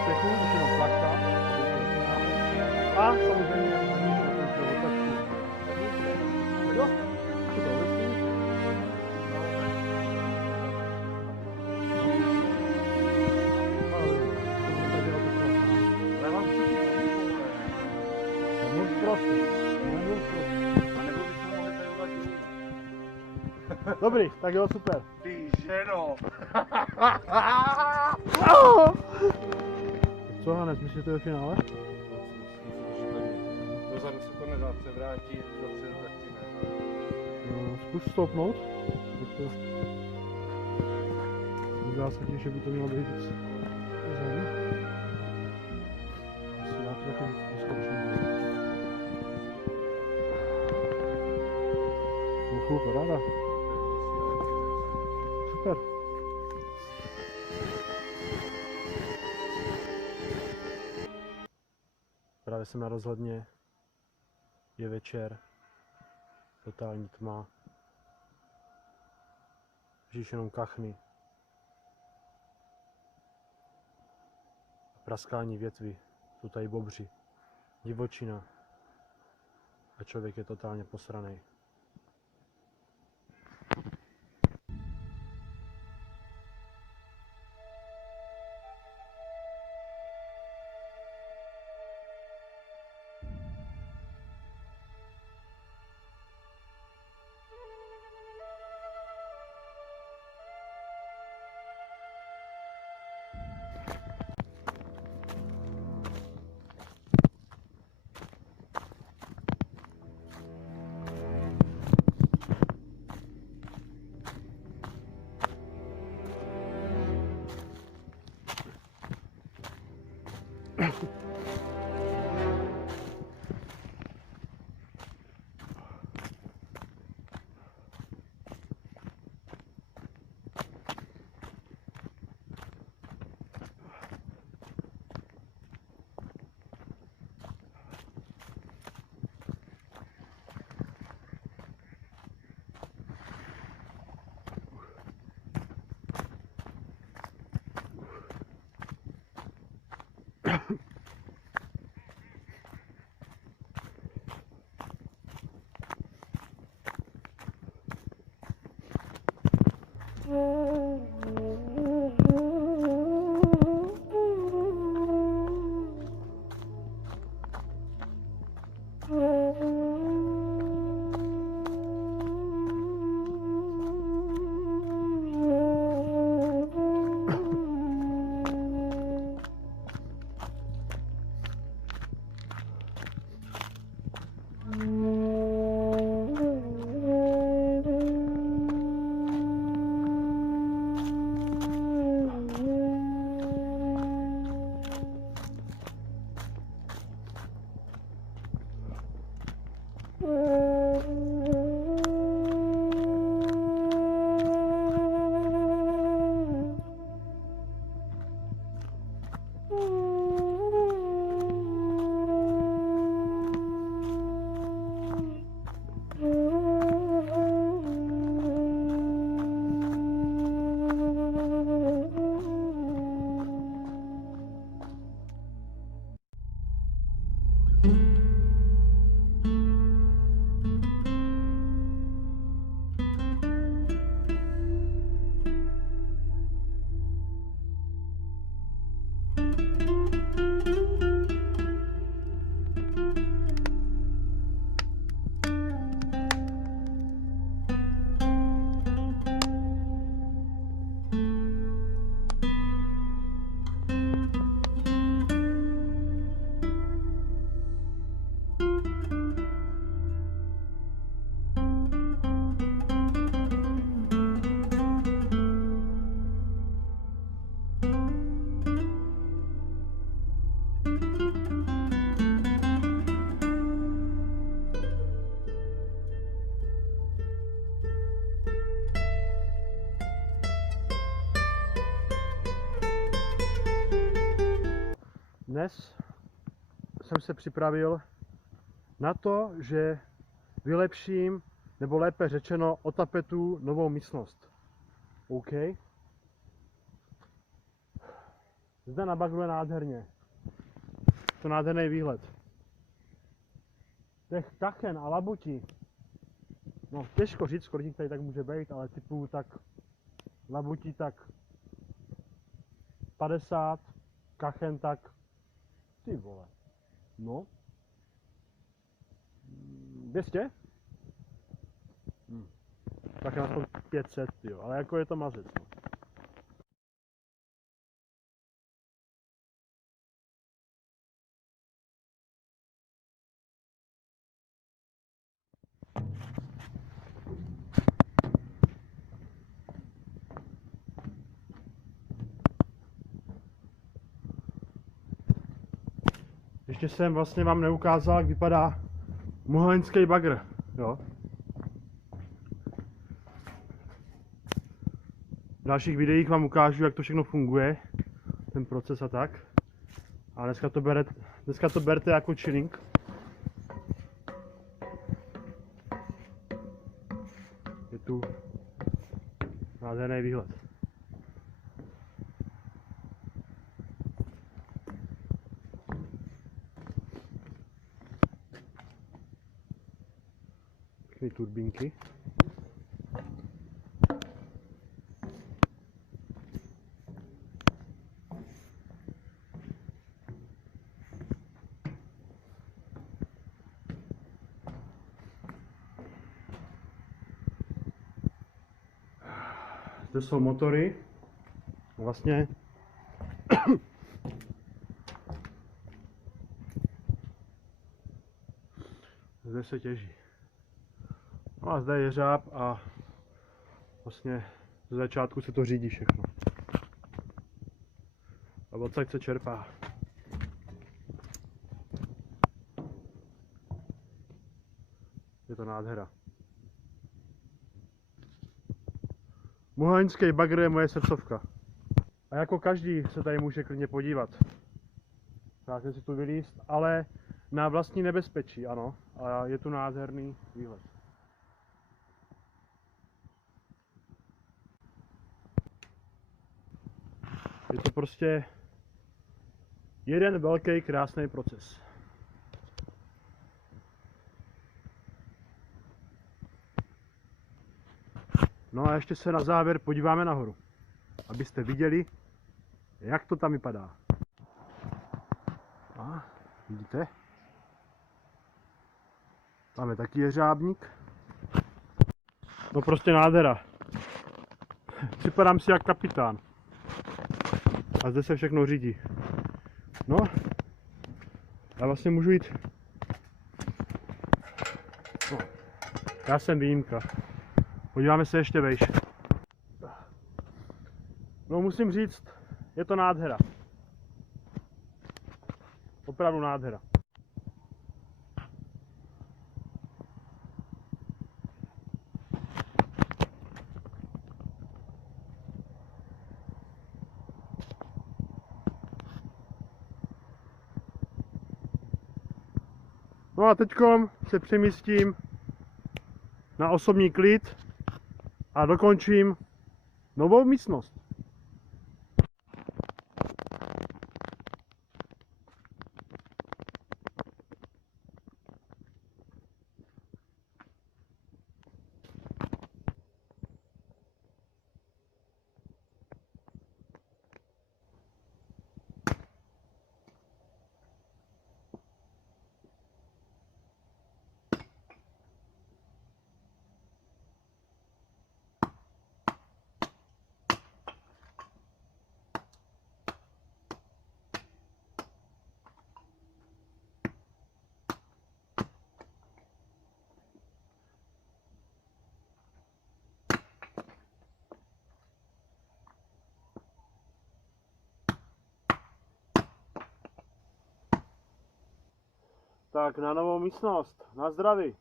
střechu, už jenom plachta, a samozřejmě otačku. Jo, to to vezmu. Dobrý, tak jo, super. Ty ženo! Co, Hanes, myslíš, že to je finále? Dozadu se to nedá převrátit, dopředu taky ne. No, zkus stoupnout. Zdá se ti, že by to mělo být víc vzadu. Asi já to taky vyskočím. Paráda. Super. Právě jsem na rozhledně, je večer, totální tma, žiješ jenom kachny, praskání větví, jsou tady bobři, divočina a člověk je totálně posranej. Dnes jsem se připravil na to, že vylepším, nebo lépe řečeno, otapetu novou místnost. OK? Zde na bagru je nádherně. To nádherný výhled. Těch kachen a labutí. No těžko říct, kolik tady tak může být, ale typu tak labutí tak 50, kachen tak ty vole. No. 200? Tak je aspoň 500, jo, ale jako je to mazec. No. Ještě jsem vlastně vám neukázal, jak vypadá mohelenský bagr, jo. V dalších videích vám ukážu, jak to všechno funguje, ten proces a tak. A dneska to berte jako chilling. Je tu nádherný výhled. Pěkný turbínky. Zde jsou motory. Vlastně zde se těží. No a zde je jeřáb a vlastně ze začátku se to řídí všechno. A odsaď se čerpá. Je to nádhera. Mohelenský bagr je moje srdcovka. A jako každý se tady může klidně podívat. Dá se si tu vylízt, ale na vlastní nebezpečí, ano. A je tu nádherný výhled. Je to prostě jeden velký krásný proces. No a ještě se na závěr podíváme nahoru, abyste viděli, jak to tam vypadá. A vidíte? Tam je taky jeřábník. No prostě nádhera. Připadám si jak kapitán. A zde se všechno řídí. No, já vlastně můžu jít. No, já jsem výjimka. Podíváme se ještě vejš. No musím říct, je to nádhera. Opravdu nádhera. No a teďkom se přemístím na osobní klid a dokončím novou místnost. Tak na novou místnost, na zdraví.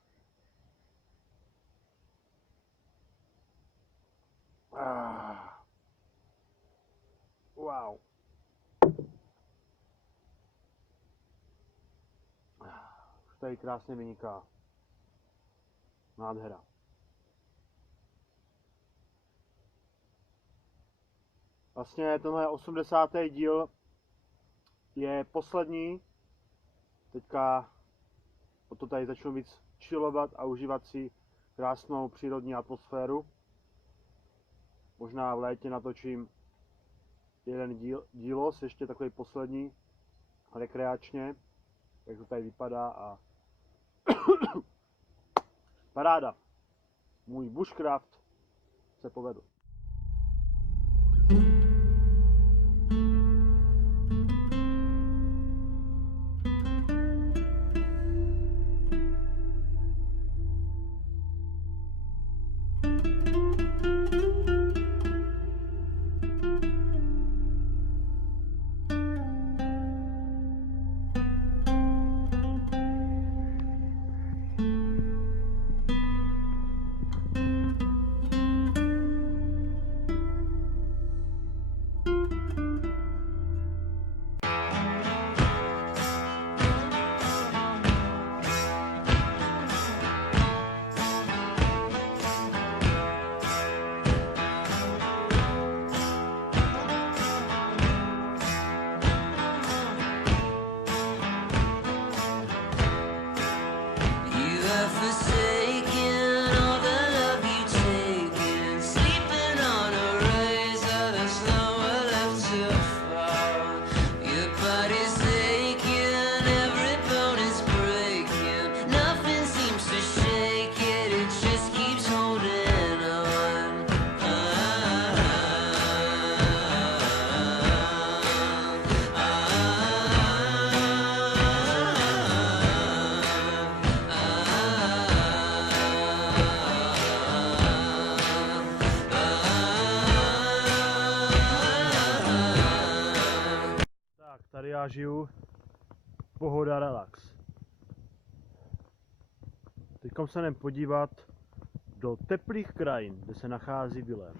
Wow. Už tady krásně vyniká. Nádhera. Vlastně tohle je 80. díl je poslední. Teďka o to tady začnu víc chillovat a užívat si krásnou přírodní atmosféru. Možná v létě natočím jeden dílos, ještě takový poslední, rekreačně, jak to tady vypadá a paráda. Můj bushcraft se povedl. Tady já žiju, pohoda, relax. Teď se jdem podívat do teplých krajin, kde se nachází Vilém.